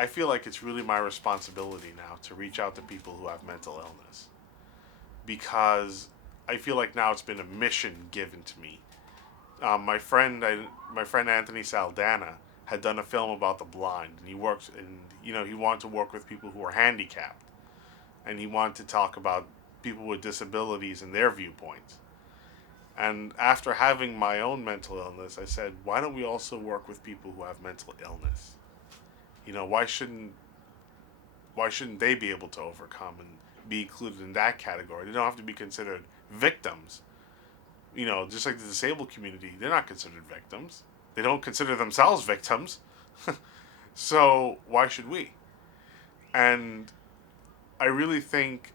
I feel like it's really my responsibility now to reach out to people who have mental illness, because I feel like now it's been a mission given to me. My friend Anthony Saldana had done a film about the blind, and he wanted to work with people who are handicapped, and he wanted to talk about people with disabilities and their viewpoints. And after having my own mental illness, I said, why don't we also work with people who have mental illness? Why shouldn't they be able to overcome and be included in that category? They don't have to be considered victims. Just like the disabled community, they're not considered victims. They don't consider themselves victims. So why should we? And I really think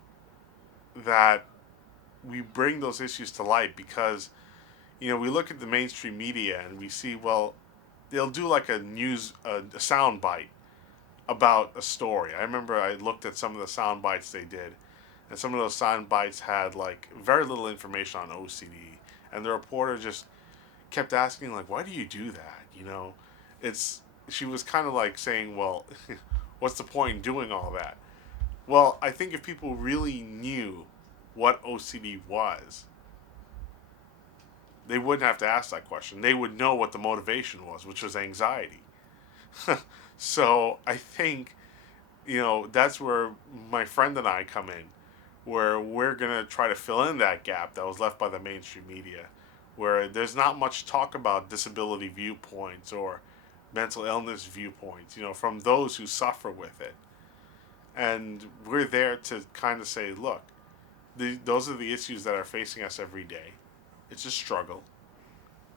that we bring those issues to light because, we look at the mainstream media and we see, well, they'll do like a sound bite about a story. I remember I looked at some of the sound bites they did, and some of those sound bites had like very little information on OCD, and the reporter just kept asking like, "Why do you do that?" It's she was kind of like saying, "Well, what's the point in doing all that?" Well, I think if people really knew what OCD was, they wouldn't have to ask that question. They would know what the motivation was, which was anxiety. So I think, that's where my friend and I come in, where we're going to try to fill in that gap that was left by the mainstream media, where there's not much talk about disability viewpoints or mental illness viewpoints, from those who suffer with it. And we're there to kind of say, look, those are the issues that are facing us every day. It's a struggle,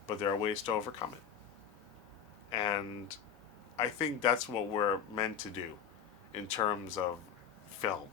but there are ways to overcome it. And I think that's what we're meant to do in terms of film.